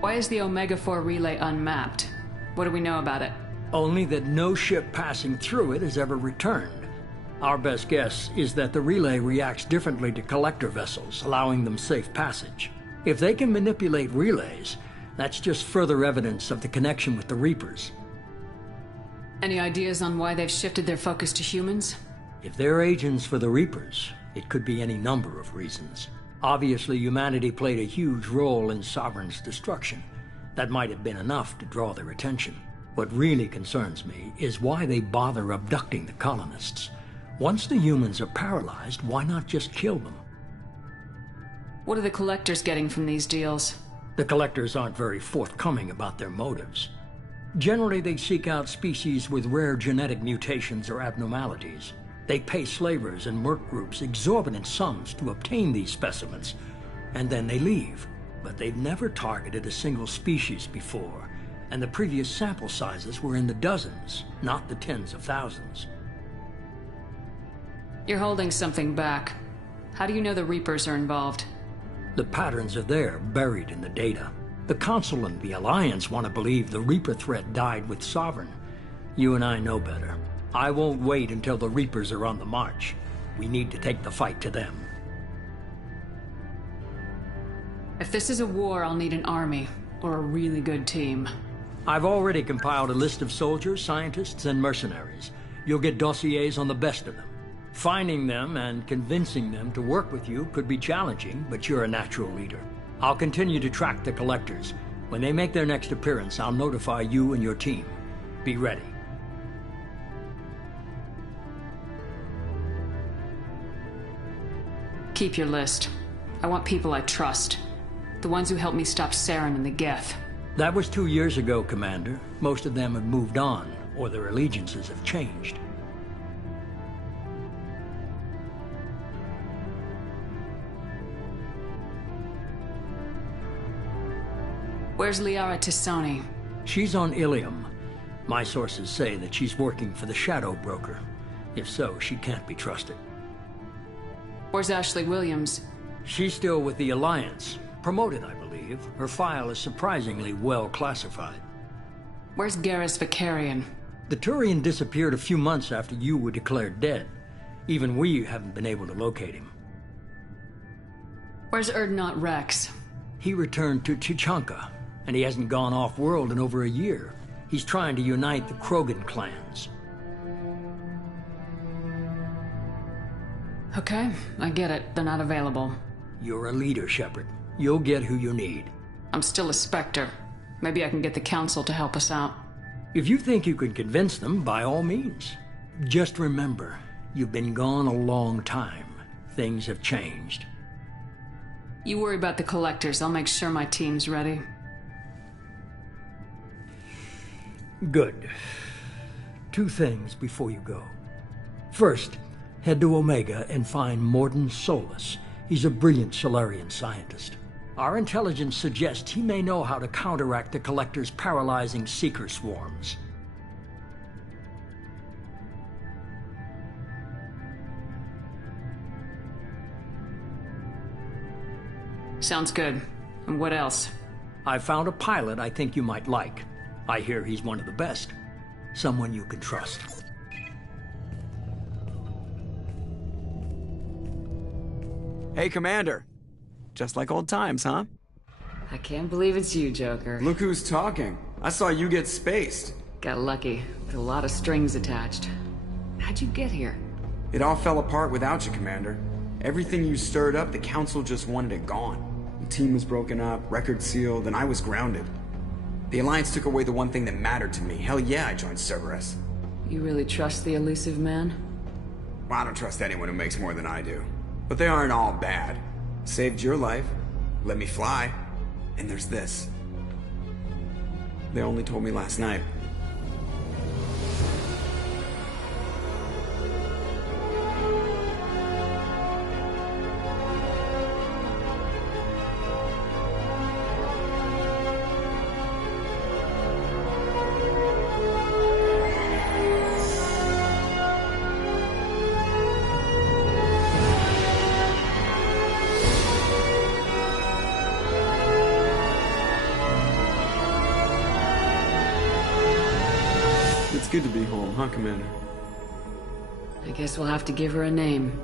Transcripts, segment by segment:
Why is the Omega-4 relay unmapped? What do we know about it? Only that no ship passing through it has ever returned. Our best guess is that the relay reacts differently to collector vessels, allowing them safe passage. If they can manipulate relays, that's just further evidence of the connection with the Reapers. Any ideas on why they've shifted their focus to humans? If they're agents for the Reapers, it could be any number of reasons. Obviously, humanity played a huge role in Sovereign's destruction. That might have been enough to draw their attention. What really concerns me is why they bother abducting the colonists. Once the humans are paralyzed, why not just kill them? What are the collectors getting from these deals? The collectors aren't very forthcoming about their motives. Generally, they seek out species with rare genetic mutations or abnormalities. They pay slavers and work groups exorbitant sums to obtain these specimens, and then they leave. But they've never targeted a single species before, and the previous sample sizes were in the dozens, not the tens of thousands. You're holding something back. How do you know the Reapers are involved? The patterns are there, buried in the data. The Council and the Alliance want to believe the Reaper threat died with Sovereign. You and I know better. I won't wait until the Reapers are on the march. We need to take the fight to them. If this is a war, I'll need an army, or a really good team. I've already compiled a list of soldiers, scientists, and mercenaries. You'll get dossiers on the best of them. Finding them and convincing them to work with you could be challenging, but you're a natural leader. I'll continue to track the collectors. When they make their next appearance, I'll notify you and your team. Be ready. Keep your list. I want people I trust. The ones who helped me stop Saren and the Geth. That was 2 years ago, Commander. Most of them have moved on, or their allegiances have changed. Where's Liara Tisani? She's on Ilium. My sources say that she's working for the Shadow Broker. If so, she can't be trusted. Where's Ashley Williams? She's still with the Alliance. Promoted, I believe. Her file is surprisingly well classified. Where's Garrus Vicarian? The Turian disappeared a few months after you were declared dead. Even we haven't been able to locate him. Where's Erdnot Rex? He returned to Chichanka, and he hasn't gone off-world in over a year. He's trying to unite the Krogan clans. Okay, I get it. They're not available. You're a leader, Shepard. You'll get who you need. I'm still a Spectre. Maybe I can get the Council to help us out. If you think you can convince them, by all means. Just remember, you've been gone a long time. Things have changed. You worry about the collectors. I'll make sure my team's ready. Good. 2 things before you go. First, head to Omega and find Mordin Solus. He's a brilliant Solarian scientist. Our intelligence suggests he may know how to counteract the Collector's paralyzing Seeker swarms. Sounds good. And what else? I found a pilot I think you might like. I hear he's one of the best. Someone you can trust. Hey, Commander. Just like old times, huh? I can't believe it's you, Joker. Look who's talking. I saw you get spaced. Got lucky, with a lot of strings attached. How'd you get here? It all fell apart without you, Commander. Everything you stirred up, the Council just wanted it gone. The team was broken up, record sealed, and I was grounded. The Alliance took away the one thing that mattered to me. Hell yeah, I joined Cerberus. You really trust the elusive man? Well, I don't trust anyone who makes more than I do. But they aren't all bad. Saved your life, let me fly, and there's this. They only told me last night. good to be home, huh, Commander? I guess we'll have to give her a name.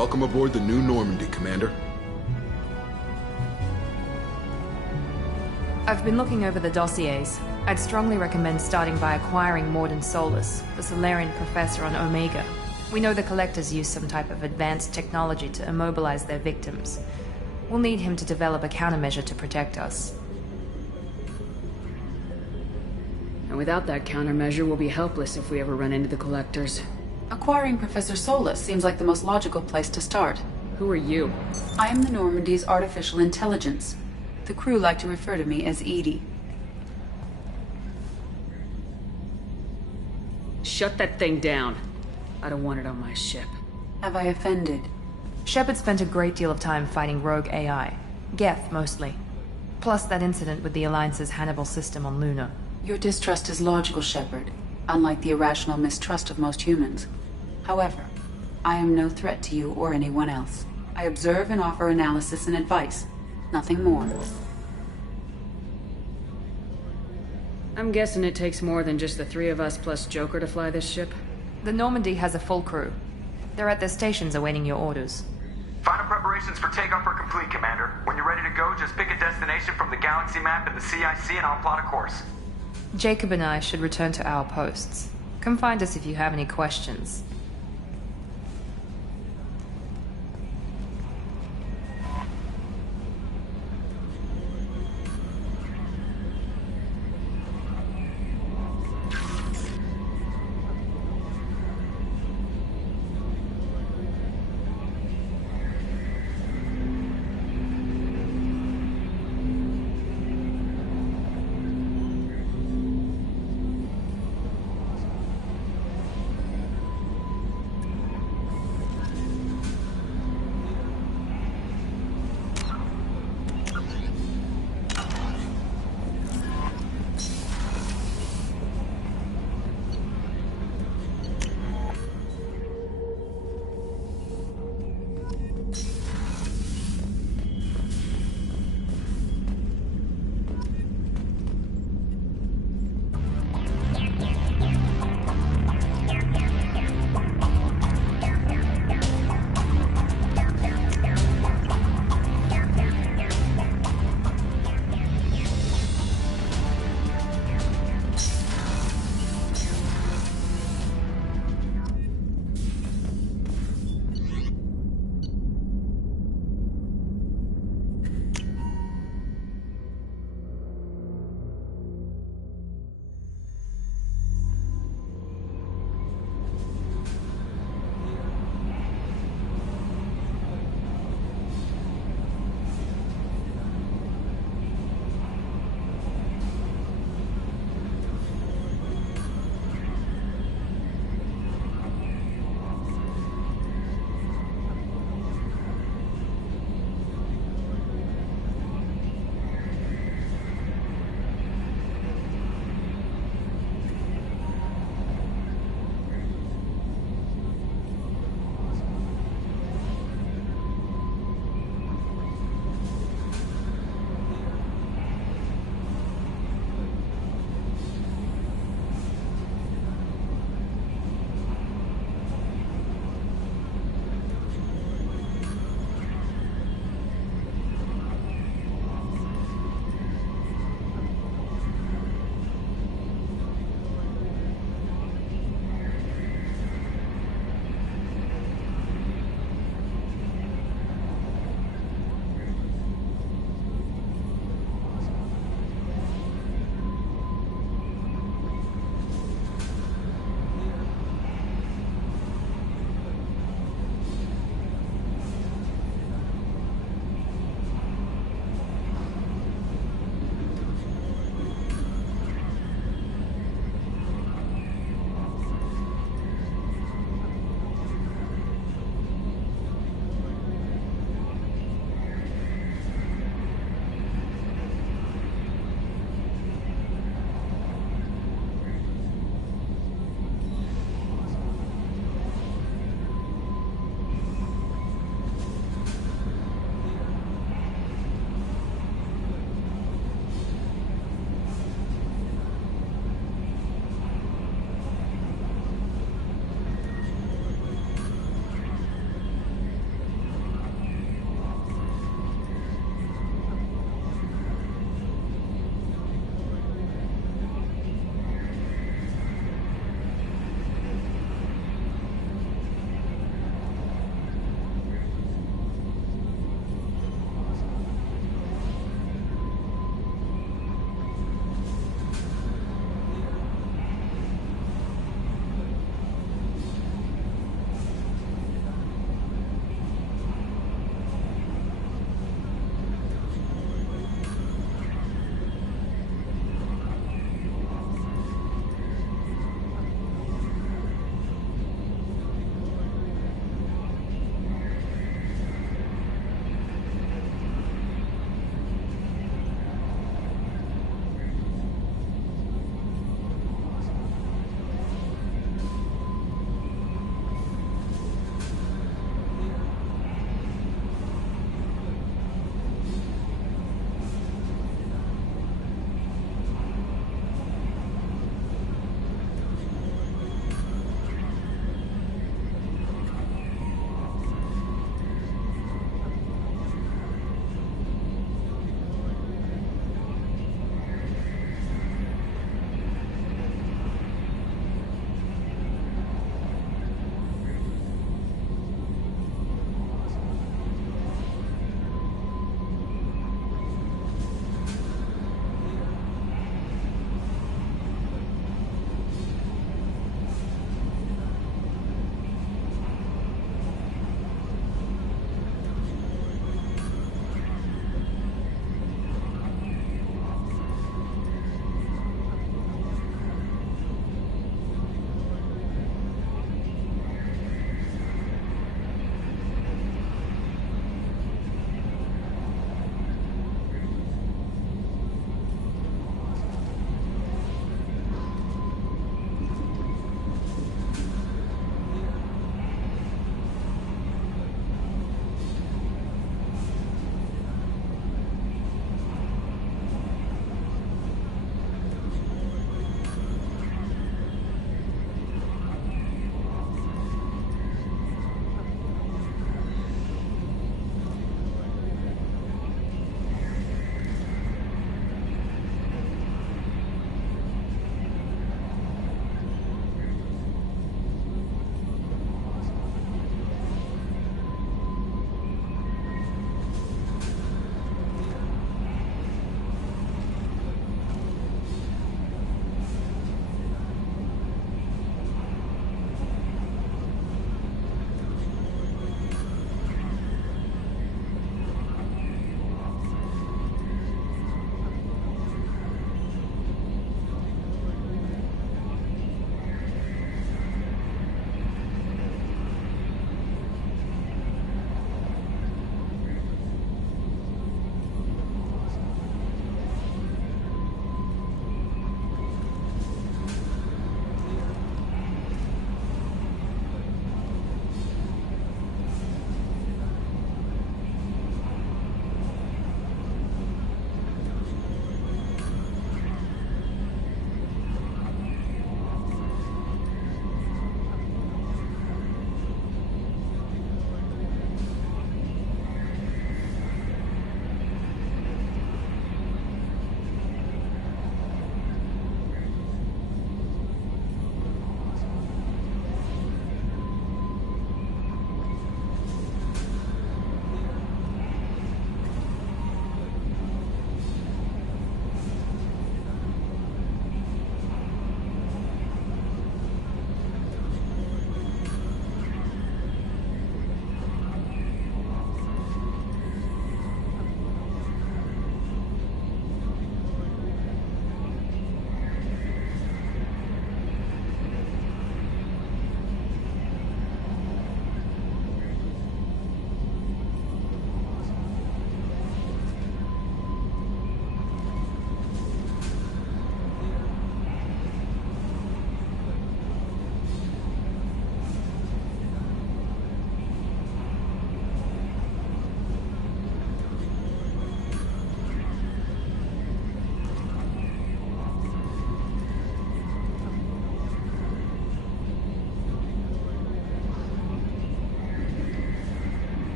Welcome aboard the new Normandy, Commander. I've been looking over the dossiers. I'd strongly recommend starting by acquiring Morden Solus, the Solarian professor on Omega. We know the Collectors use some type of advanced technology to immobilize their victims. We'll need him to develop a countermeasure to protect us. And without that countermeasure, we'll be helpless if we ever run into the Collectors. Acquiring Professor Solus seems like the most logical place to start. Who are you? I am the Normandy's artificial intelligence. The crew like to refer to me as Edie. Shut that thing down. I don't want it on my ship. Have I offended? Shepard spent a great deal of time fighting rogue AI. Geth, mostly. Plus that incident with the Alliance's Hannibal system on Luna. Your distrust is logical, Shepard, unlike the irrational mistrust of most humans. However, I am no threat to you or anyone else. I observe and offer analysis and advice. Nothing more. I'm guessing it takes more than just the three of us plus Joker to fly this ship? The Normandy has a full crew. They're at their stations awaiting your orders. Final preparations for takeoff are complete, Commander. When you're ready to go, just pick a destination from the galaxy map in the CIC and I'll plot a course. Jacob and I should return to our posts. Come find us if you have any questions.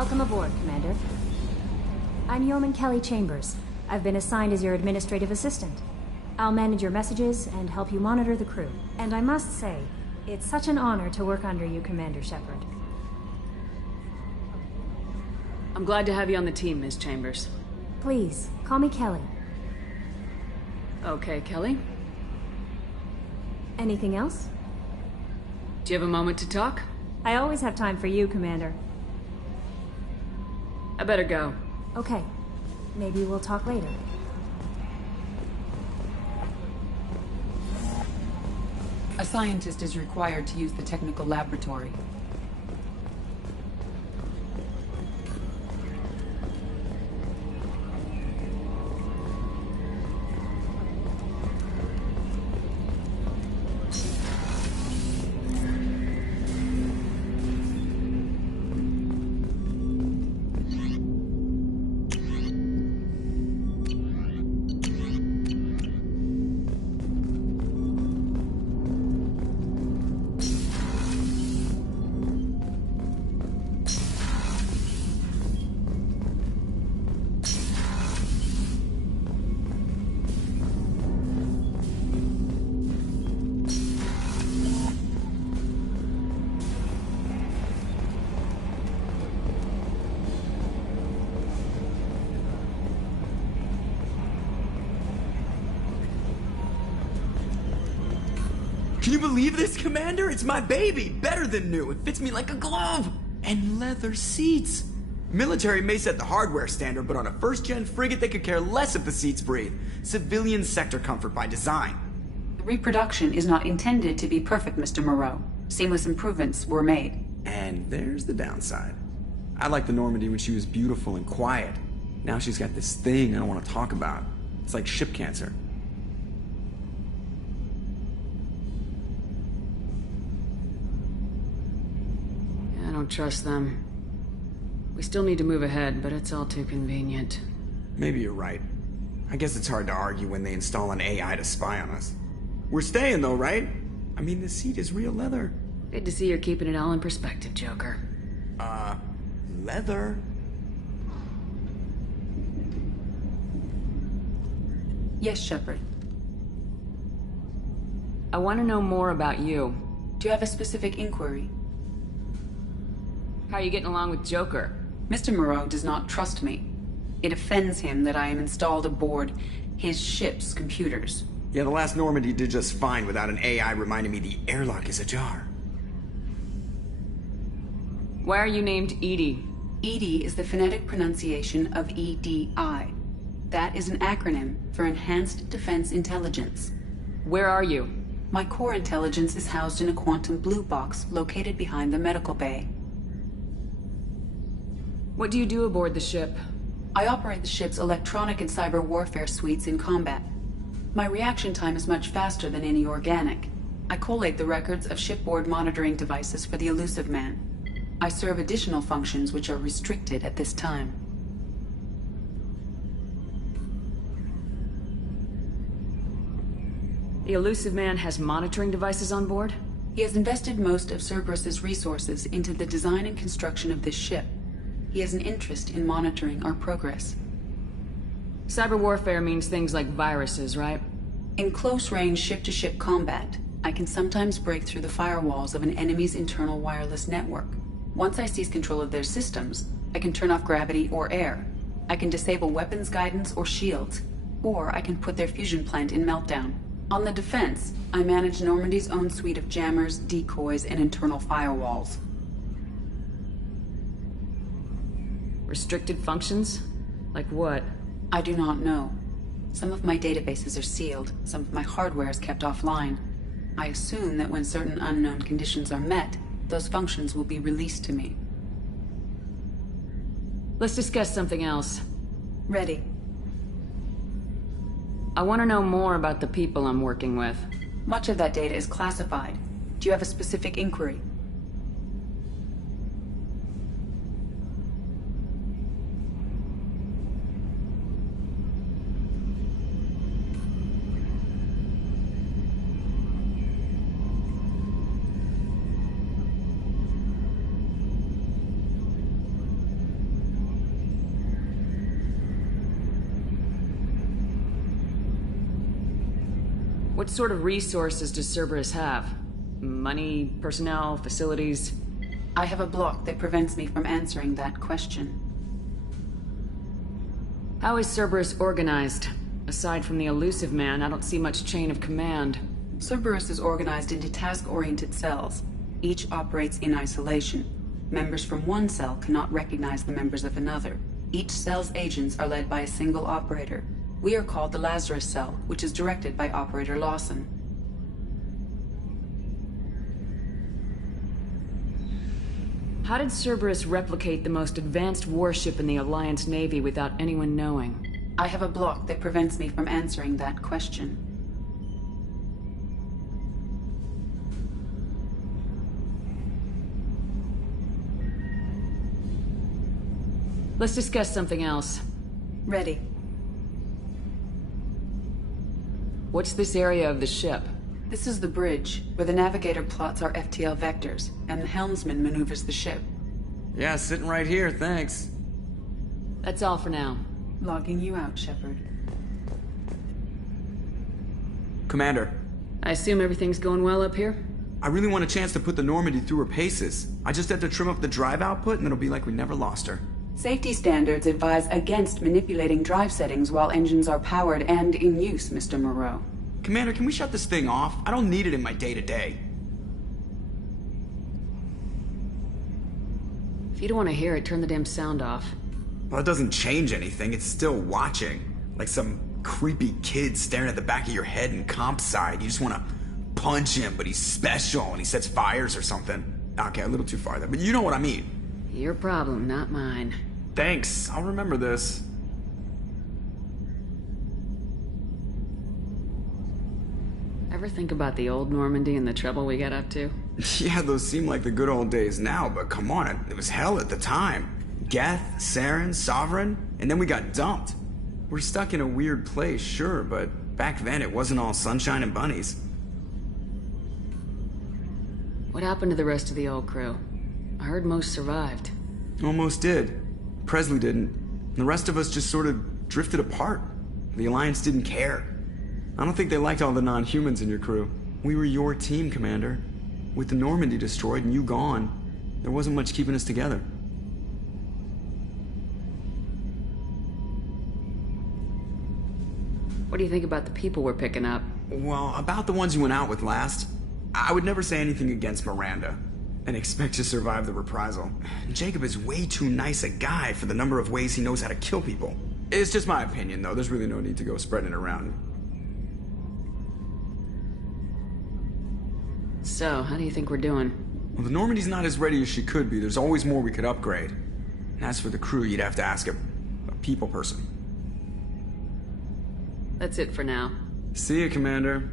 Welcome aboard, Commander. I'm Yeoman Kelly Chambers. I've been assigned as your administrative assistant. I'll manage your messages and help you monitor the crew. And I must say, it's such an honor to work under you, Commander Shepard. I'm glad to have you on the team, Ms. Chambers. Please, call me Kelly. Okay, Kelly. Anything else? Do you have a moment to talk? I always have time for you, Commander. I better go. Okay. Maybe we'll talk later. A scientist is required to use the technical laboratory. Can you believe this, Commander? It's my baby! Better than new. It fits me like a glove! And leather seats! Military may set the hardware standard, but on a first-gen frigate they could care less if the seats breathe. Civilian sector comfort by design. The reproduction is not intended to be perfect, Mr. Moreau. Seamless improvements were made. And there's the downside. I liked the Normandy when she was beautiful and quiet. Now she's got this thing I don't want to talk about. It's like ship cancer. I don't trust them. We still need to move ahead, but it's all too convenient. Maybe you're right. I guess it's hard to argue when they install an AI to spy on us. We're staying though, right? I mean, the seat is real leather. Good to see you're keeping it all in perspective, Joker. Leather? Yes, Shepard. I want to know more about you. Do you have a specific inquiry? How are you getting along with Joker? Mr. Moreau does not trust me. It offends him that I am installed aboard his ship's computers. Yeah, the last Normandy did just fine without an AI reminding me the airlock is ajar. Why are you named Edie? EDI is the phonetic pronunciation of EDI. That is an acronym for Enhanced Defense Intelligence. Where are you? My core intelligence is housed in a quantum blue box located behind the medical bay. What do you do aboard the ship? I operate the ship's electronic and cyber warfare suites in combat. My reaction time is much faster than any organic. I collate the records of shipboard monitoring devices for the Elusive Man. I serve additional functions which are restricted at this time. The Elusive Man has monitoring devices on board? He has invested most of Cerberus's resources into the design and construction of this ship. He has an interest in monitoring our progress. Cyber warfare means things like viruses, right? In close-range ship-to-ship combat, I can sometimes break through the firewalls of an enemy's internal wireless network. Once I seize control of their systems, I can turn off gravity or air. I can disable weapons guidance or shields, or I can put their fusion plant in meltdown. On the defense, I manage Normandy's own suite of jammers, decoys, and internal firewalls. Restricted functions? Like what? I do not know. Some of my databases are sealed, some of my hardware is kept offline. I assume that when certain unknown conditions are met, those functions will be released to me. Let's discuss something else. Ready. I want to know more about the people I'm working with. Much of that data is classified. Do you have a specific inquiry? What sort of resources does Cerberus have? Money, personnel, facilities? I have a block that prevents me from answering that question. How is Cerberus organized? Aside from the elusive man, I don't see much chain of command. Cerberus is organized into task-oriented cells. Each operates in isolation. Members from one cell cannot recognize the members of another. Each cell's agents are led by a single operator. We are called the Lazarus Cell, which is directed by Operator Lawson. How did Cerberus replicate the most advanced warship in the Alliance Navy without anyone knowing? I have a block that prevents me from answering that question. Let's discuss something else. Ready. What's this area of the ship? This is the bridge, where the navigator plots our FTL vectors, and the helmsman maneuvers the ship. Yeah, sitting right here, thanks. That's all for now. Logging you out, Shepard. Commander, I assume everything's going well up here? I really want a chance to put the Normandy through her paces. I just have to trim up the drive output and it'll be like we never lost her. Safety standards advise against manipulating drive settings while engines are powered and in use, Mr. Moreau. Commander, can we shut this thing off? I don't need it in my day-to-day. If you don't want to hear it, turn the damn sound off. Well, it doesn't change anything. It's still watching. Like some creepy kid staring at the back of your head in comp side. You just want to punch him, but he's special and he sets fires or something. Okay, a little too far there, but you know what I mean. Your problem, not mine. Thanks, I'll remember this. Ever think about the old Normandy and the trouble we got up to? Yeah, those seem like the good old days now, but come on, it was hell at the time. Geth, Saren, Sovereign, and then we got dumped. We're stuck in a weird place, sure, but back then it wasn't all sunshine and bunnies. What happened to the rest of the old crew? I heard most survived. Almost did. Presley didn't. And the rest of us just sort of drifted apart. The Alliance didn't care. I don't think they liked all the non-humans in your crew. We were your team, Commander. With the Normandy destroyed and you gone, there wasn't much keeping us together. What do you think about the people we're picking up? Well, about the ones you went out with last, I would never say anything against Miranda and expect to survive the reprisal. Jacob is way too nice a guy for the number of ways he knows how to kill people. It's just my opinion, though. There's really no need to go spreading it around. So, how do you think we're doing? Well, the Normandy's not as ready as she could be. There's always more we could upgrade. And as for the crew, you'd have to ask a people person. That's it for now. See ya, Commander.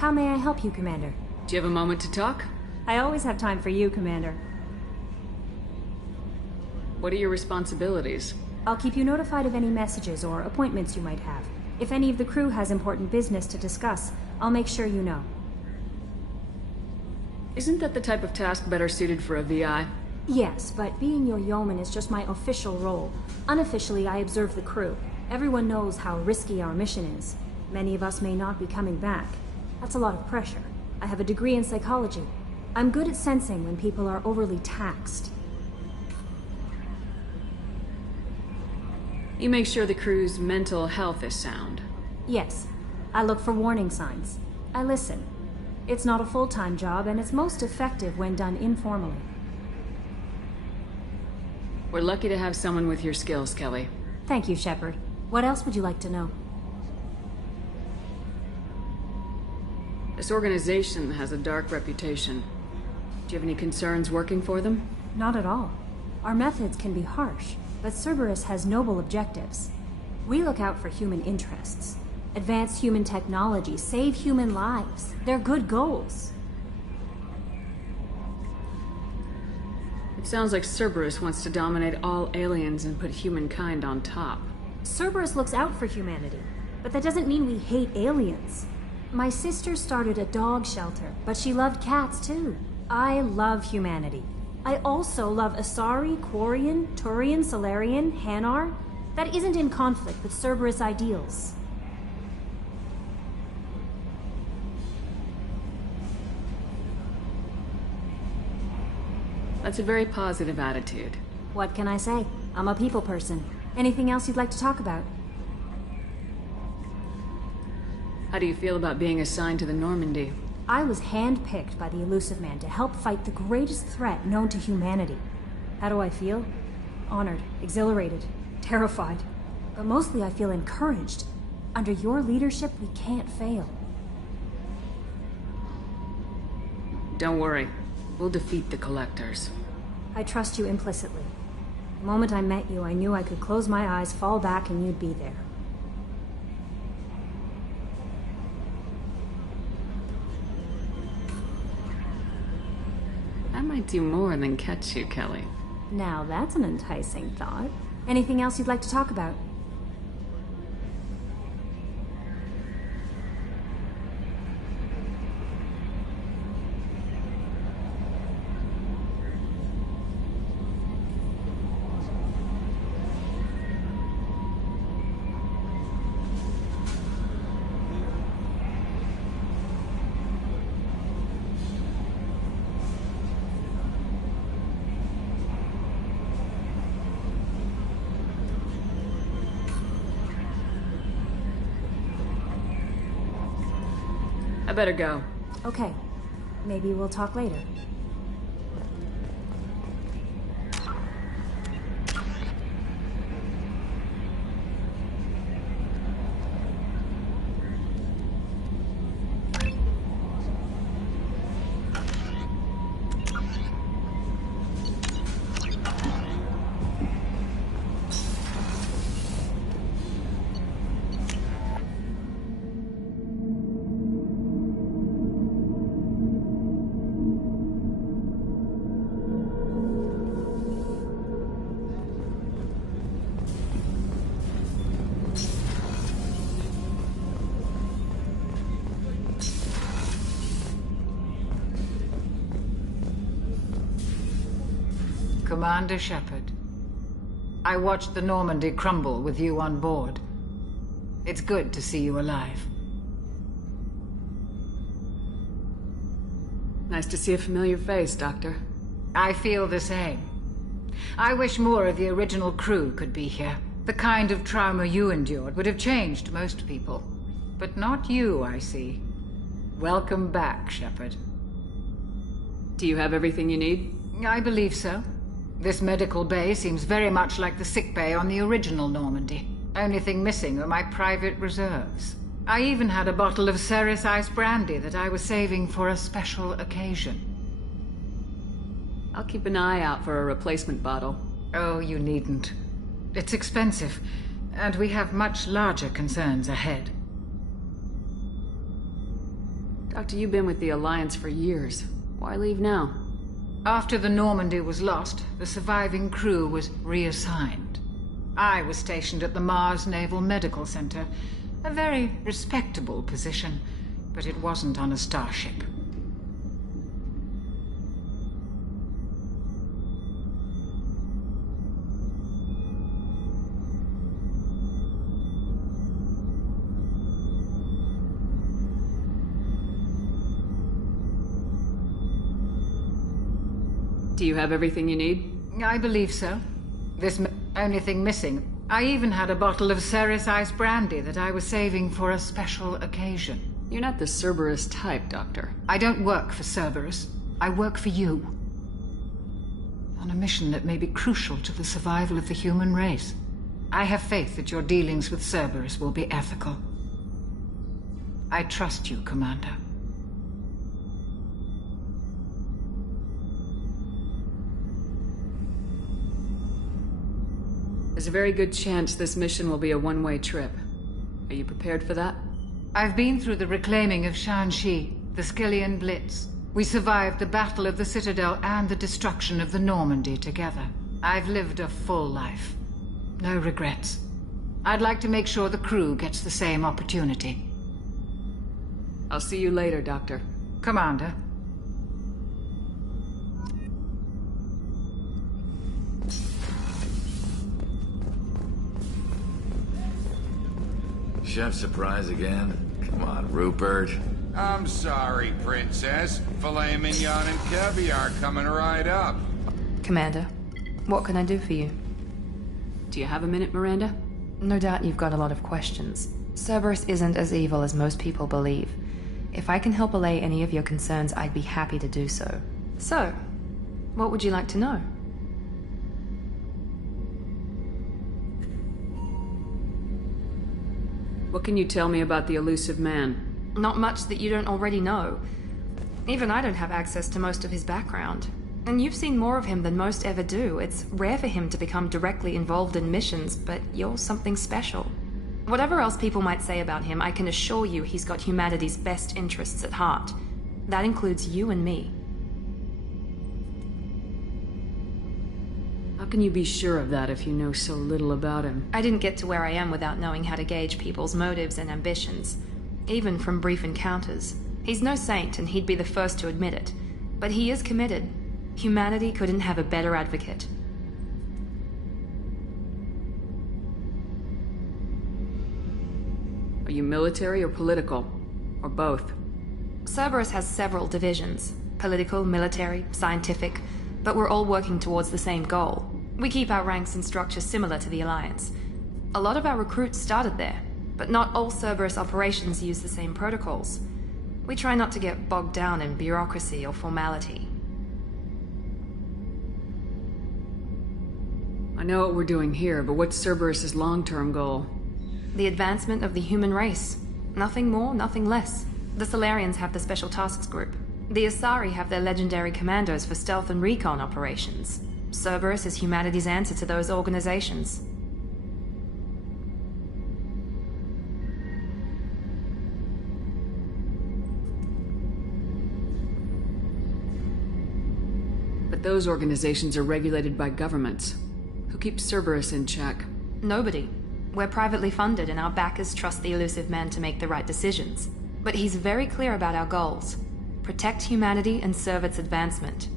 How may I help you, Commander? Do you have a moment to talk? I always have time for you, Commander. What are your responsibilities? I'll keep you notified of any messages or appointments you might have. If any of the crew has important business to discuss, I'll make sure you know. Isn't that the type of task better suited for a VI? Yes, but being your yeoman is just my official role. Unofficially, I observe the crew. Everyone knows how risky our mission is. Many of us may not be coming back. That's a lot of pressure. I have a degree in psychology. I'm good at sensing when people are overly taxed. You make sure the crew's mental health is sound. Yes. I look for warning signs. I listen. It's not a full-time job, and it's most effective when done informally. We're lucky to have someone with your skills, Kelly. Thank you, Shepard. What else would you like to know? This organization has a dark reputation. Do you have any concerns working for them? Not at all. Our methods can be harsh, but Cerberus has noble objectives. We look out for human interests. Advance human technology, save human lives. They're good goals. It's Sounds like Cerberus wants to dominate all aliens and put humankind on top. Cerberus looks out for humanity, but that doesn't mean we hate aliens. My sister started a dog shelter, but she loved cats too. I love humanity. I also love Asari, Quarian, Turian, Solarian, Hanar. That isn't in conflict with Cerberus ideals. That's a very positive attitude. What can I say? I'm a people person. Anything else you'd like to talk about? How do you feel about being assigned to the Normandy? I was handpicked by the Elusive Man to help fight the greatest threat known to humanity. How do I feel? Honored, exhilarated, terrified. But mostly I feel encouraged. Under your leadership, we can't fail. Don't worry. We'll defeat the Collectors. I trust you implicitly. The moment I met you, I knew I could close my eyes, fall back, and you'd be there. I might do more than catch you, Kelly. Now that's an enticing thought. Anything else you'd like to talk about? I better go. Okay. Maybe we'll talk later. Commander Shepard, I watched the Normandy crumble with you on board. It's good to see you alive. Nice to see a familiar face, Doctor. I feel the same. I wish more of the original crew could be here. The kind of trauma you endured would have changed most people. But not you, I see. Welcome back, Shepard. Do you have everything you need? I believe so. This medical bay seems very much like the sick bay on the original Normandy. Only thing missing are my private reserves. I even had a bottle of Ceres Ice brandy that I was saving for a special occasion. I'll keep an eye out for a replacement bottle. Oh, you needn't. It's expensive, and we have much larger concerns ahead. Doctor, you've been with the Alliance for years. Why leave now? After the Normandy was lost, the surviving crew was reassigned. I was stationed at the Mars Naval Medical Center, a very respectable position, but it wasn't on a starship. Do you have everything you need? I believe so. Only thing missing. I even had a bottle of Ceres Ice brandy that I was saving for a special occasion. You're not the Cerberus type, Doctor. I don't work for Cerberus. I work for you. On a mission that may be crucial to the survival of the human race. I have faith that your dealings with Cerberus will be ethical. I trust you, Commander. There's a very good chance this mission will be a one-way trip. Are you prepared for that? I've been through the reclaiming of Shanxi, the Skillian Blitz. We survived the Battle of the Citadel and the destruction of the Normandy together. I've lived a full life. No regrets. I'd like to make sure the crew gets the same opportunity. I'll see you later, Doctor. Commander. Chef surprise again? Come on, Rupert. I'm sorry, Princess. Filet mignon and caviar coming right up. Commander, what can I do for you? Do you have a minute, Miranda? No doubt you've got a lot of questions. Cerberus isn't as evil as most people believe. If I can help allay any of your concerns, I'd be happy to do so. So, what would you like to know? What can you tell me about the elusive man? Not much that you don't already know. Even I don't have access to most of his background. And you've seen more of him than most ever do. It's rare for him to become directly involved in missions, but you're something special. Whatever else people might say about him, I can assure you he's got humanity's best interests at heart. That includes you and me. How can you be sure of that if you know so little about him? I didn't get to where I am without knowing how to gauge people's motives and ambitions, even from brief encounters. He's no saint, and he'd be the first to admit it. But he is committed. Humanity couldn't have a better advocate. Are you military or political? Or both? Cerberus has several divisions. Political, military, scientific. But we're all working towards the same goal. We keep our ranks and structure similar to the Alliance. A lot of our recruits started there, but not all Cerberus operations use the same protocols. We try not to get bogged down in bureaucracy or formality. I know what we're doing here, but what's Cerberus's long-term goal? The advancement of the human race. Nothing more, nothing less. The Solarians have the Special Tasks Group. The Asari have their legendary commandos for stealth and recon operations. Cerberus is humanity's answer to those organizations. But those organizations are regulated by governments. Who keeps Cerberus in check? Nobody. We're privately funded, and our backers trust the elusive man to make the right decisions. But he's very clear about our goals. Protect humanity and serve its advancement.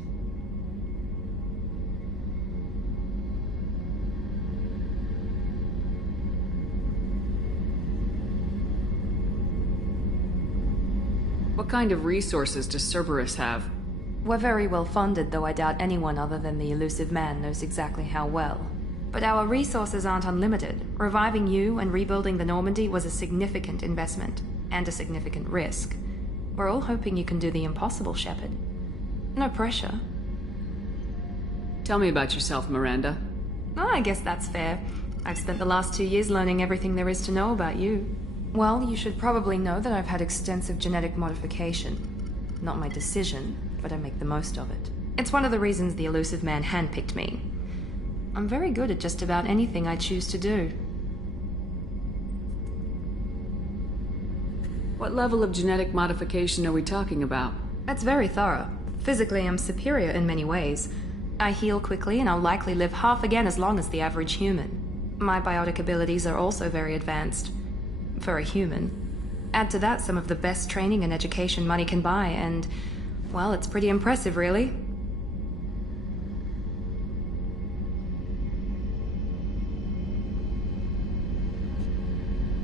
What kind of resources does Cerberus have? We're very well funded, though I doubt anyone other than the elusive man knows exactly how well. But our resources aren't unlimited. Reviving you and rebuilding the Normandy was a significant investment, and a significant risk. We're all hoping you can do the impossible, Shepard. No pressure. Tell me about yourself, Miranda. Oh, I guess that's fair. I've spent the last 2 years learning everything there is to know about you. Well, you should probably know that I've had extensive genetic modification. Not my decision, but I make the most of it. It's one of the reasons the elusive man handpicked me. I'm very good at just about anything I choose to do. What level of genetic modification are we talking about? That's very thorough. Physically, I'm superior in many ways. I heal quickly, and I'll likely live half again as long as the average human. My biotic abilities are also very advanced. For a human. Add to that some of the best training and education money can buy, and, well, it's pretty impressive, really.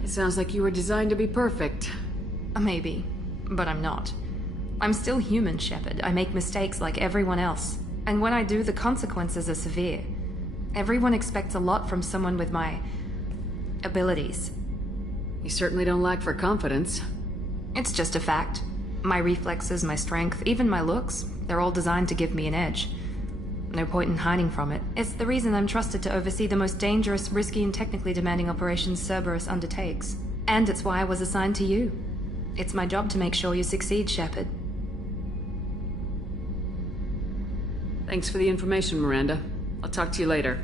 It sounds like you were designed to be perfect. Maybe, but I'm not. I'm still human, Shepard. I make mistakes like everyone else. And when I do, the consequences are severe. Everyone expects a lot from someone with my abilities. You certainly don't lack for confidence. It's just a fact. My reflexes, my strength, even my looks, they're all designed to give me an edge. No point in hiding from it. It's the reason I'm trusted to oversee the most dangerous, risky, and technically demanding operations Cerberus undertakes. And it's why I was assigned to you. It's my job to make sure you succeed, Shepard. Thanks for the information, Miranda. I'll talk to you later.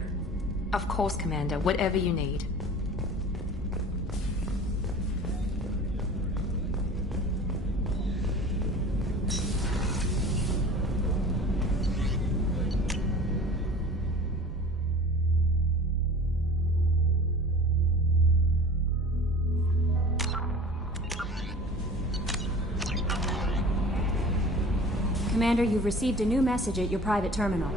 Of course, Commander. Whatever you need. Commander, you've received a new message at your private terminal.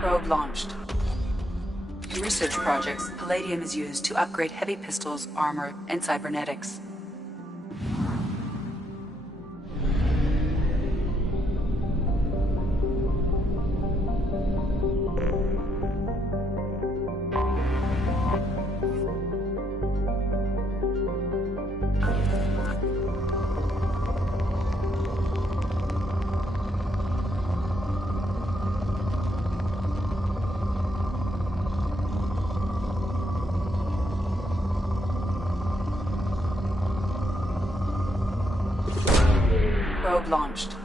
Probe launched. In research projects, palladium is used to upgrade heavy pistols, armor, and cybernetics. Probe launched.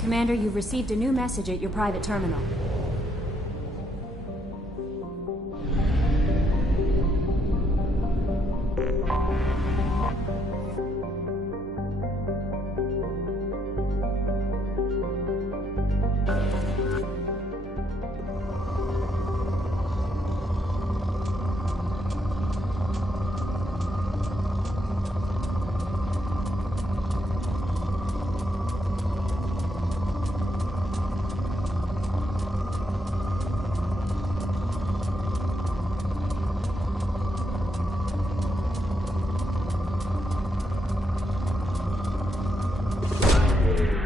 Commander, you've received a new message at your private terminal.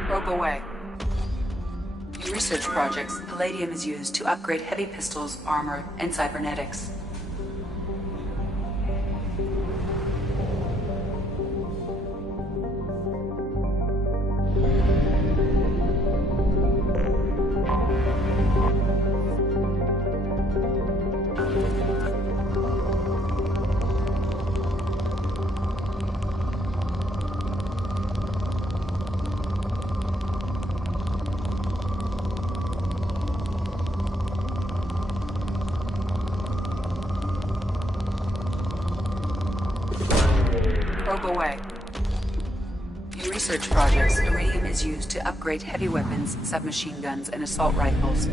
Probe away. In research projects, palladium is used to upgrade heavy pistols, armor, and cybernetics. Probe away. In research projects, iridium is used to upgrade heavy weapons, submachine guns, and assault rifles.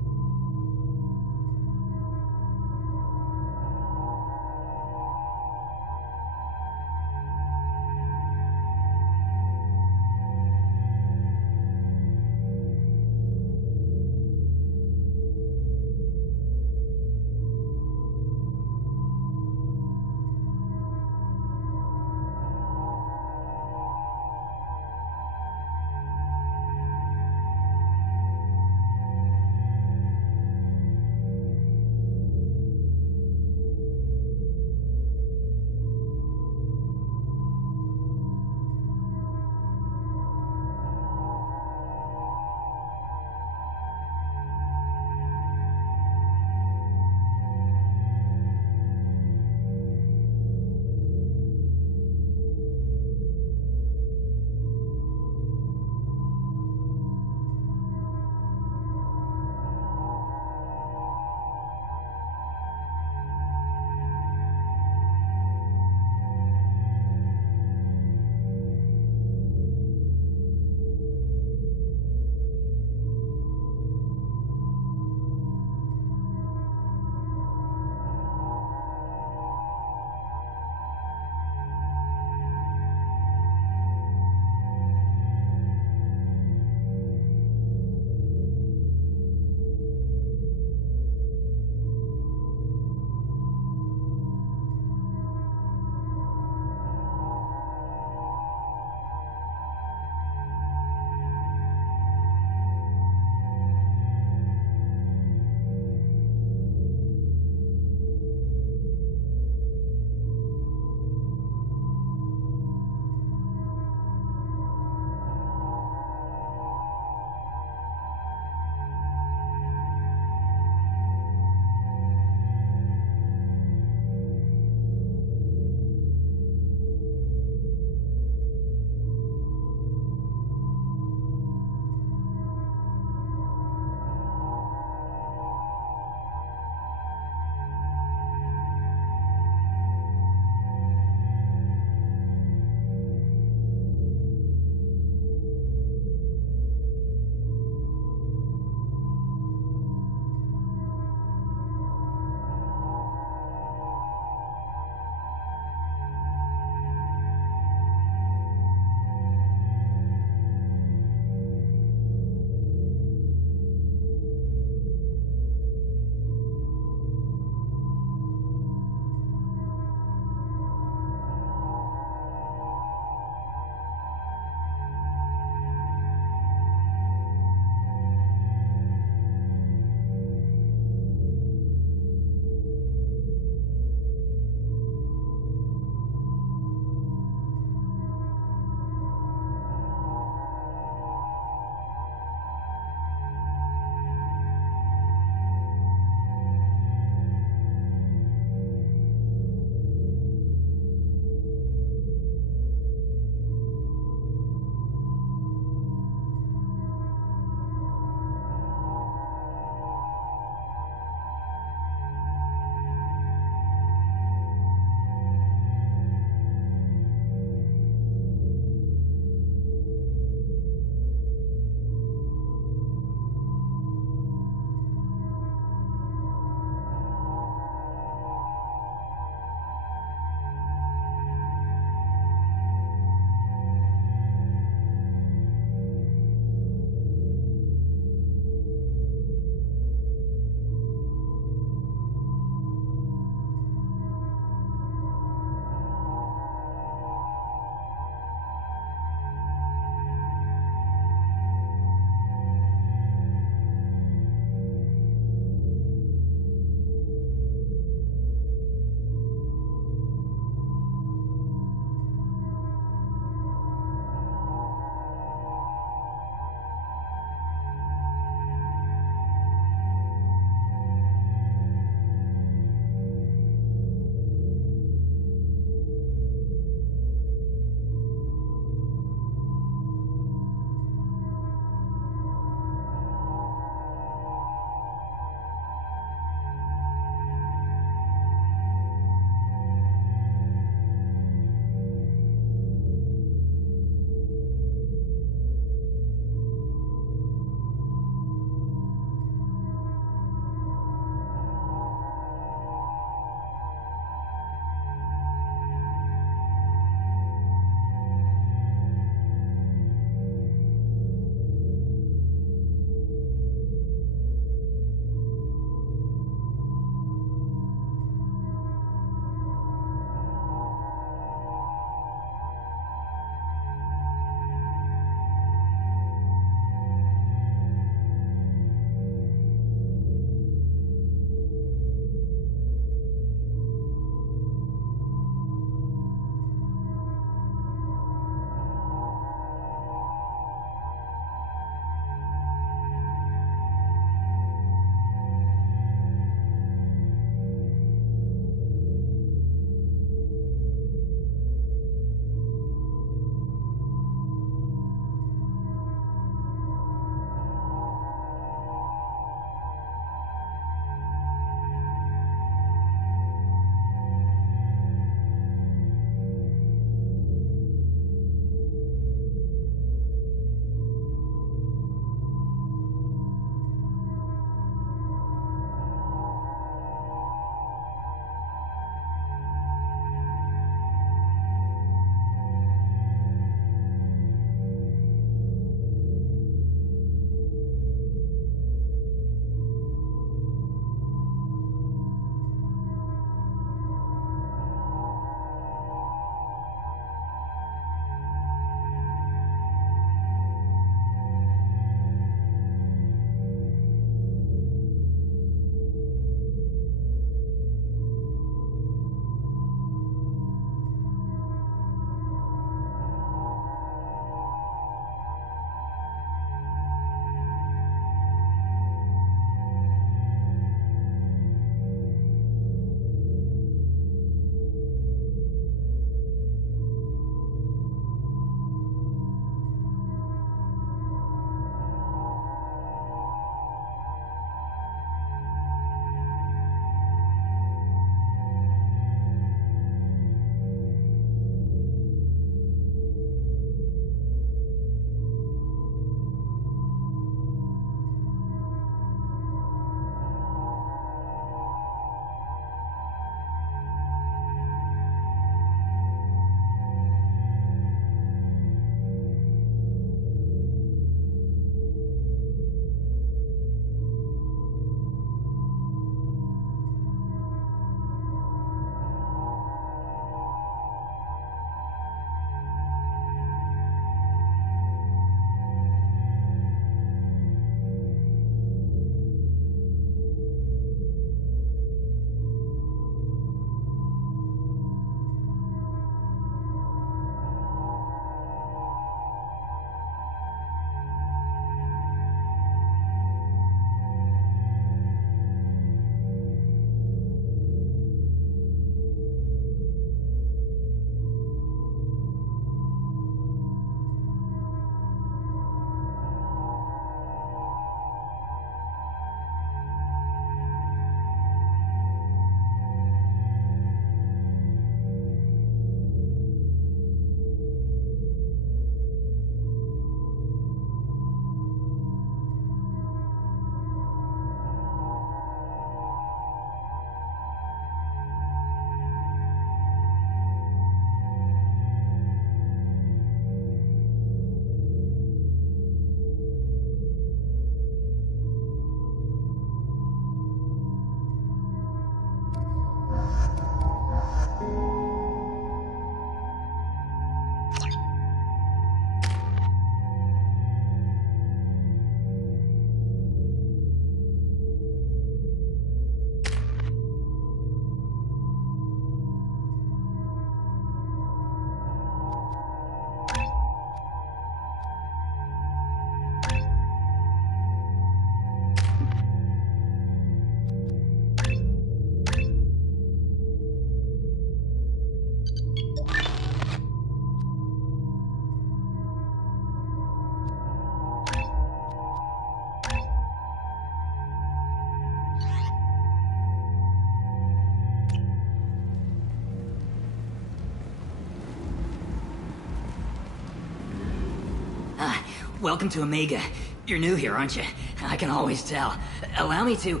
welcome to Omega. You're new here, aren't you? I can always tell. Allow me to...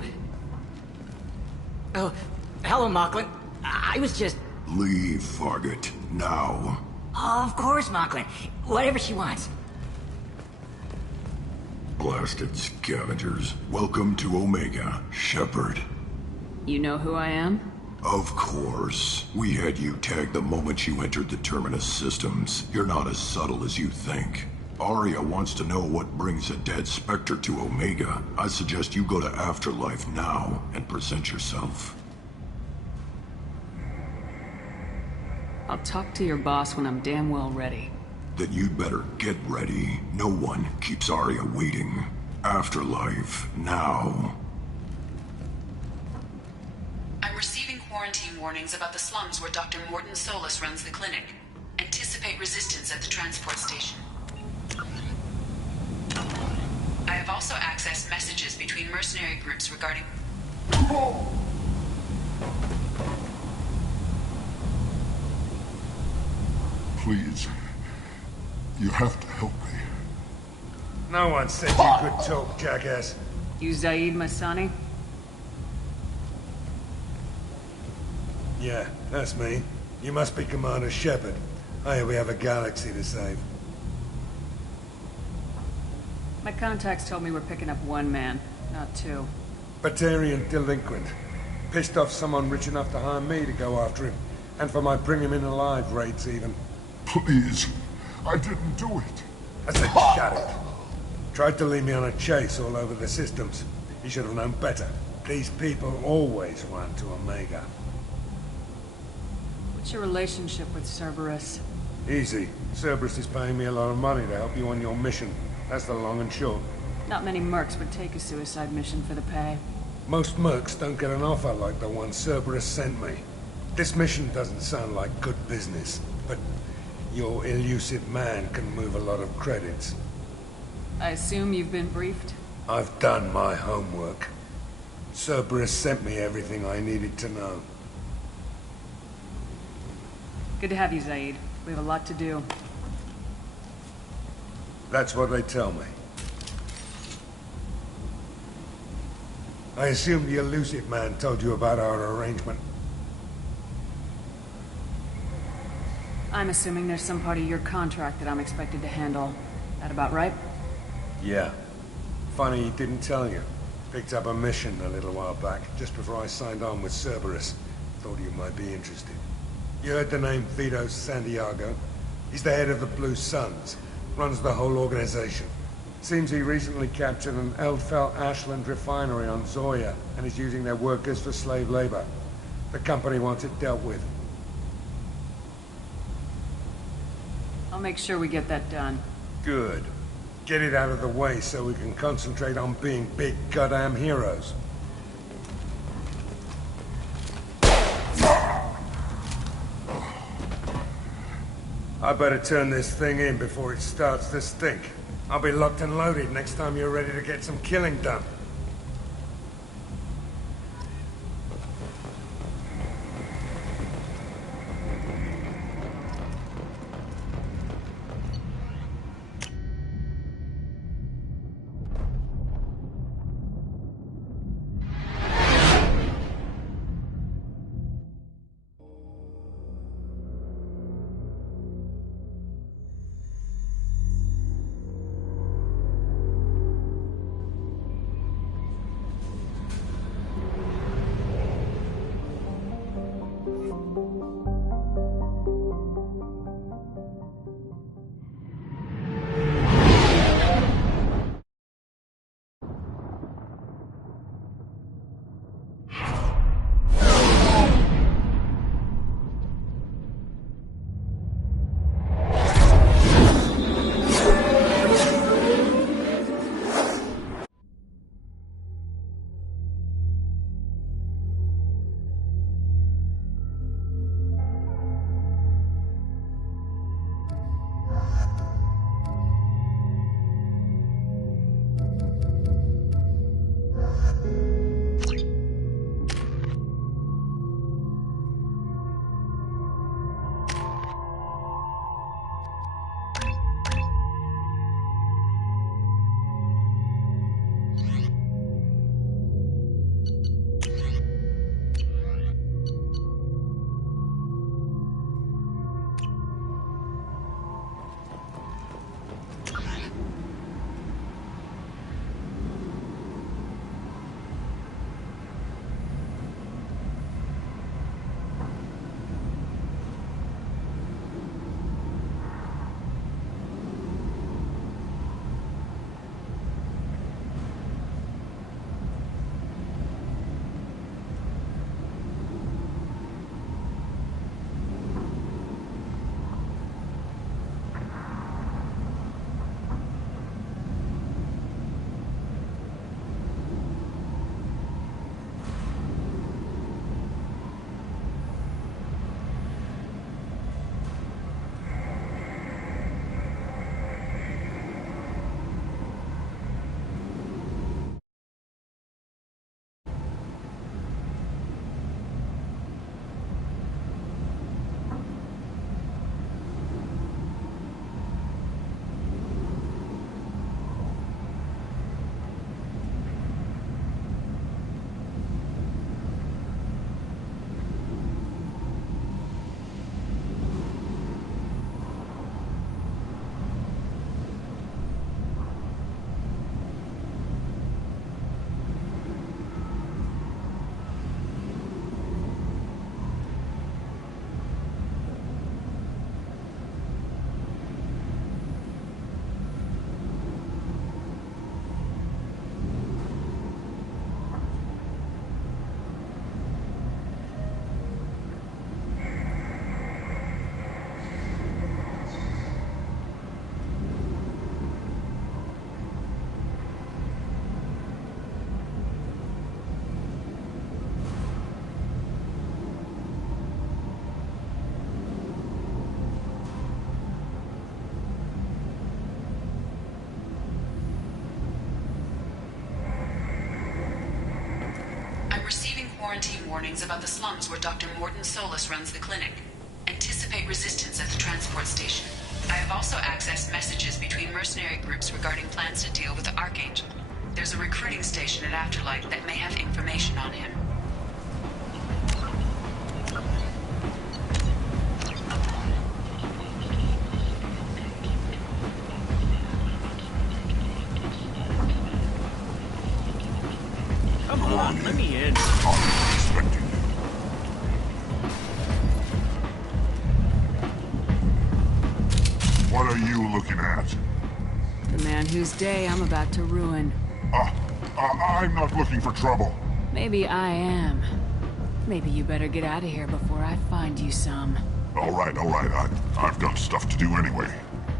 Oh, hello, Mocklin. I was just... Leave, Fargate. Now. Oh, of course, Mocklin. Whatever she wants. Blasted scavengers. Welcome to Omega, Shepard. You know who I am? Of course. We had you tagged the moment you entered the Terminus systems. You're not as subtle as you think. Arya wants to know what brings a dead Spectre to Omega. I suggest you go to Afterlife now and present yourself. I'll talk to your boss when I'm damn well ready. Then you'd better get ready. No one keeps Arya waiting. Afterlife now. I'm receiving quarantine warnings about the slums where Dr. Morton Solus runs the clinic. Anticipate resistance at the transport station. I have also accessed messages between mercenary groups regarding... Please. You have to help me. No one said you could talk, jackass. You Zaid Masani? Yeah, that's me. You must be Commander Shepard. Hey, we have a galaxy to save. My contacts told me we're picking up one man, not two. Batarian delinquent. Pissed off someone rich enough to hire me to go after him. And for my bring him in alive raids even. Please. I didn't do it. I said shut it. Tried to lead me on a chase all over the systems. He should have known better. These people always run to Omega. What's your relationship with Cerberus? Easy. Cerberus is paying me a lot of money to help you on your mission. That's the long and short. Not many mercs would take a suicide mission for the pay. Most mercs don't get an offer like the one Cerberus sent me. This mission doesn't sound like good business, but your elusive man can move a lot of credits. I assume you've been briefed? I've done my homework. Cerberus sent me everything I needed to know. Good to have you, Zaid. We have a lot to do. That's what they tell me. I assume the elusive man told you about our arrangement. I'm assuming there's some part of your contract that I'm expected to handle. That about right? Yeah. Funny he didn't tell you. Picked up a mission a little while back, just before I signed on with Cerberus. Thought you might be interested. You heard the name Vito Santiago? He's the head of the Blue Suns. Runs the whole organization. Seems he recently captured an Eldfell Ashland refinery on Zoya and is using their workers for slave labor. The company wants it dealt with. I'll make sure we get that done. Good. Get it out of the way so we can concentrate on being big goddamn heroes. I better turn this thing in before it starts to stink. I'll be locked and loaded next time you're ready to get some killing done. quarantine warnings about the slums where Dr. Morden Solus runs the clinic. Anticipate resistance at the transport station. I have also accessed messages between mercenary groups regarding plans to deal with the Archangel. There's a recruiting station at Afterlight that may have information on him. Come on, let me in. I'm expecting you. What are you looking at? The man whose day I'm about to ruin. I'm not looking for trouble. Maybe I am. Maybe you better get out of here before I find you some. All right. I've got stuff to do anyway.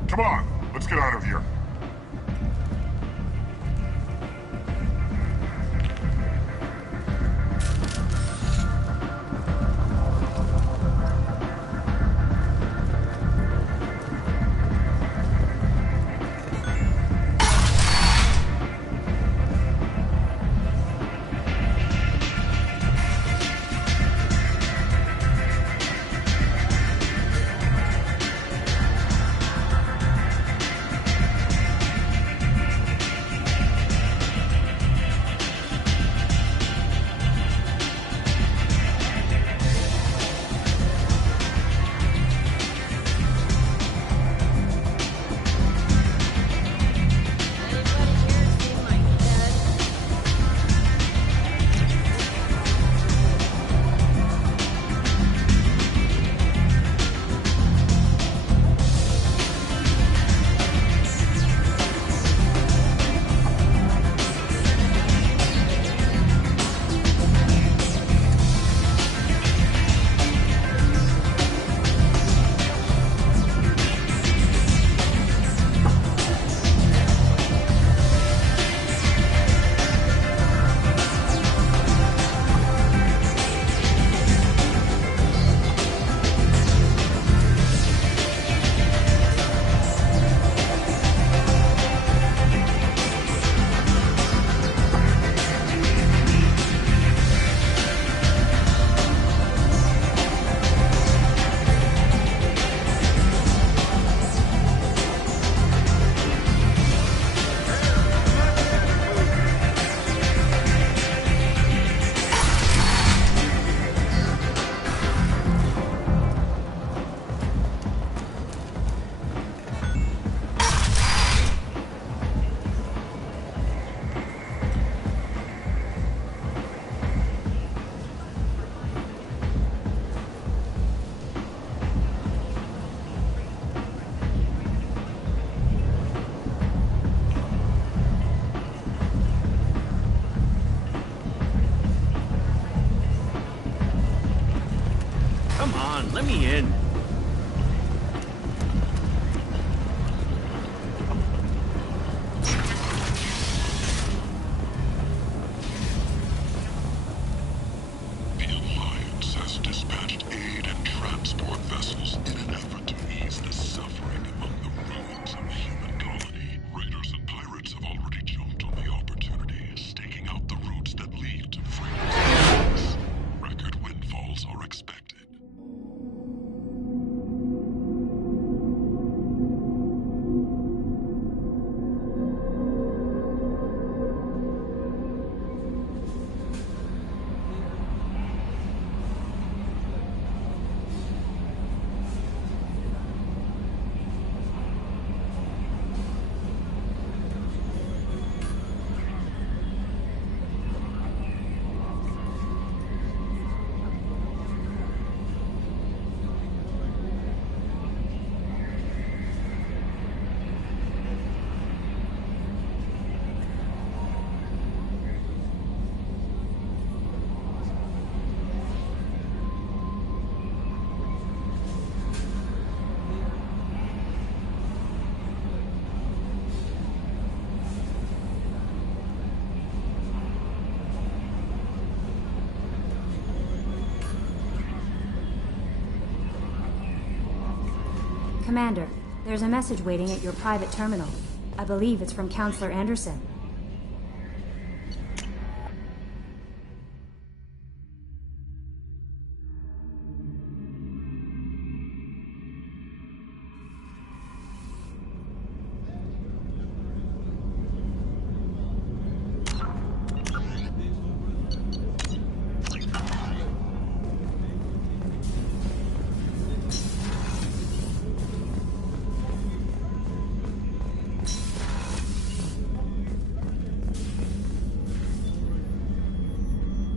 Come on, let's get out of here. Let me in. The Alliance has dispatched aid and transport vessels in an effort to ease the suffering among the ruins of the human colony. Raiders and pirates have already jumped on the opportunity, staking out the routes that lead to freedom. Record windfalls are expected. Commander, there's a message waiting at your private terminal. I believe it's from Counselor Anderson.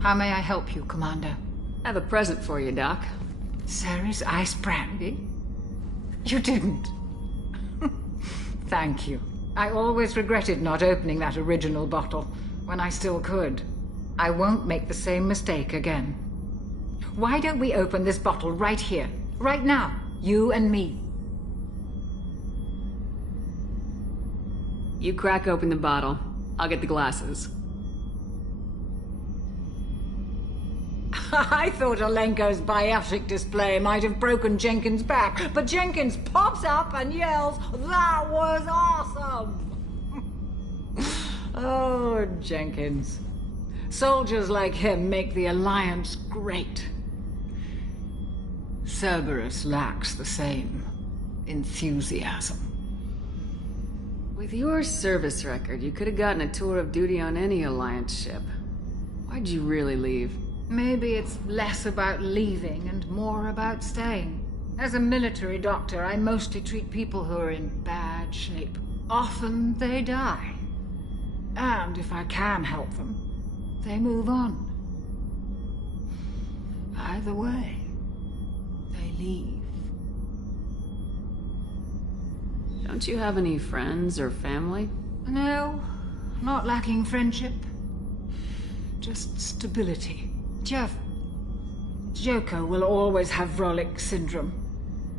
How may I help you, Commander? I have a present for you, Doc. Ceres ice brandy? You didn't. Thank you. I always regretted not opening that original bottle when I still could. I won't make the same mistake again. Why don't we open this bottle right here, right now, you and me? You crack open the bottle. I'll get the glasses. I thought Alenko's biotic display might have broken Jenkins' back, but Jenkins pops up and yells, "That was awesome!" Oh, Jenkins. Soldiers like him make the Alliance great. Cerberus lacks the same enthusiasm. With your service record, you could have gotten a tour of duty on any Alliance ship. Why'd you really leave? Maybe it's less about leaving and more about staying. As a military doctor, I mostly treat people who are in bad shape. Often they die. And if I can help them, they move on. Either way, they leave. Don't you have any friends or family? No, not lacking friendship. Just stability. Joko will always have Vrolic syndrome.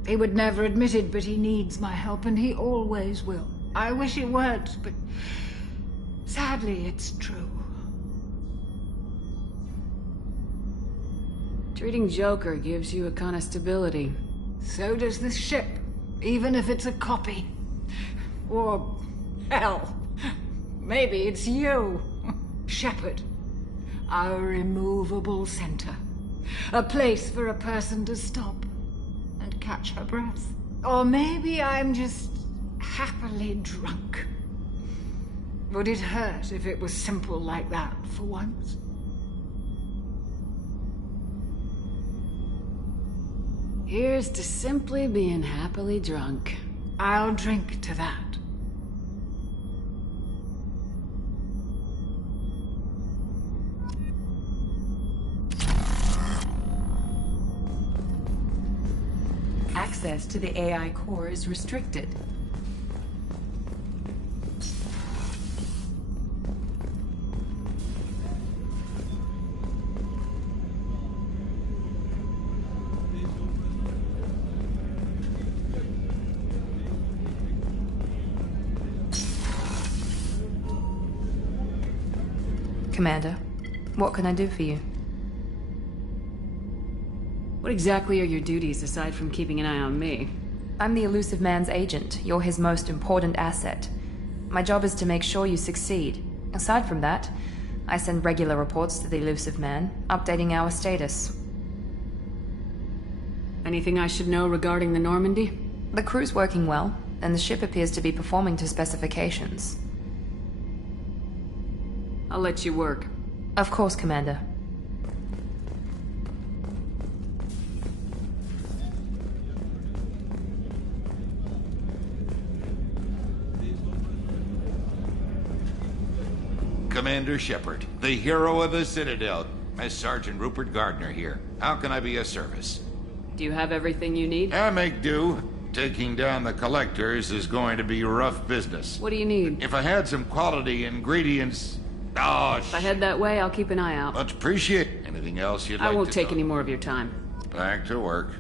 He would never admit it, but he needs my help, and he always will. I wish it weren't, but sadly, it's true. Treating Joker gives you a kind of stability. So does this ship, even if it's a copy. Or, hell, maybe it's you, Shepard. Our immovable center. A place for a person to stop and catch her breath. Or maybe I'm just happily drunk. Would it hurt if it was simple like that for once? Here's to simply being happily drunk. I'll drink to that. Access to the AI core is restricted. Commander, what can I do for you? What exactly are your duties aside from keeping an eye on me? I'm the Elusive Man's agent. You're his most important asset. My job is to make sure you succeed. Aside from that, I send regular reports to the Elusive Man, updating our status. Anything I should know regarding the Normandy? The crew's working well, and the ship appears to be performing to specifications. I'll let you work. Of course, Commander. Commander Shepard, the hero of the Citadel. Master Sergeant Rupert Gardner here. How can I be of service? Do you have everything you need? I make do. Taking down the collectors is going to be rough business. What do you need? If I had some quality ingredients... Oh, if I head that way, I'll keep an eye out. Much appreciate. Anything else you'd like to I won't take know? any more of your time. Back to work.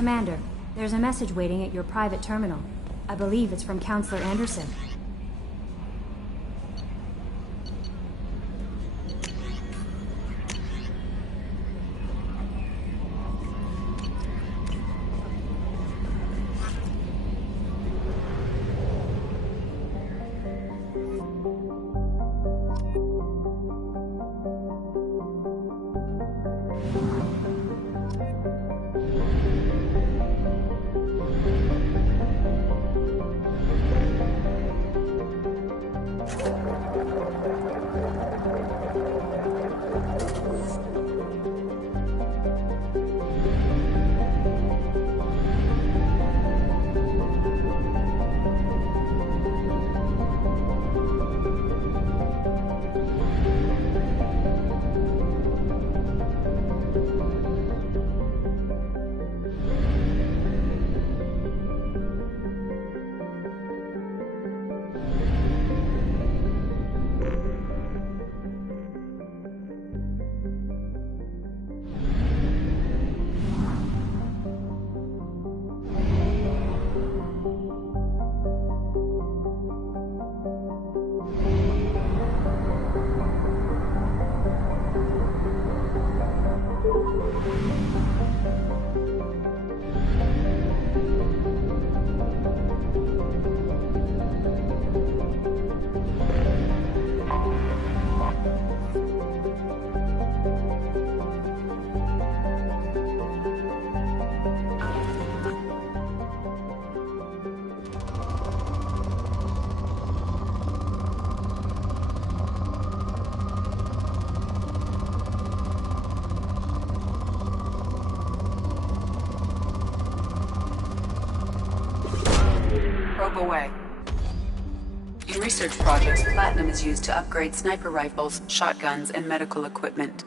Commander, there's a message waiting at your private terminal. I believe it's from Counselor Anderson. Away. In research projects, platinum is used to upgrade sniper rifles, shotguns, and medical equipment.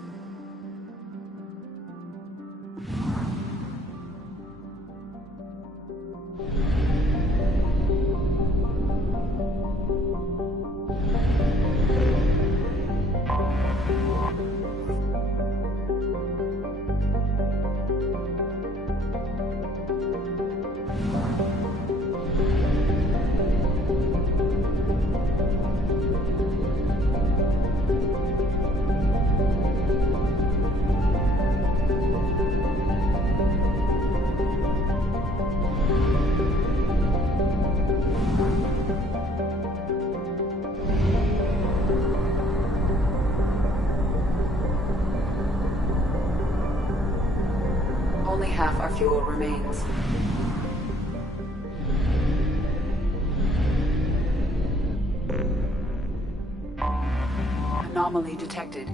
Only half our fuel remains. Anomaly detected.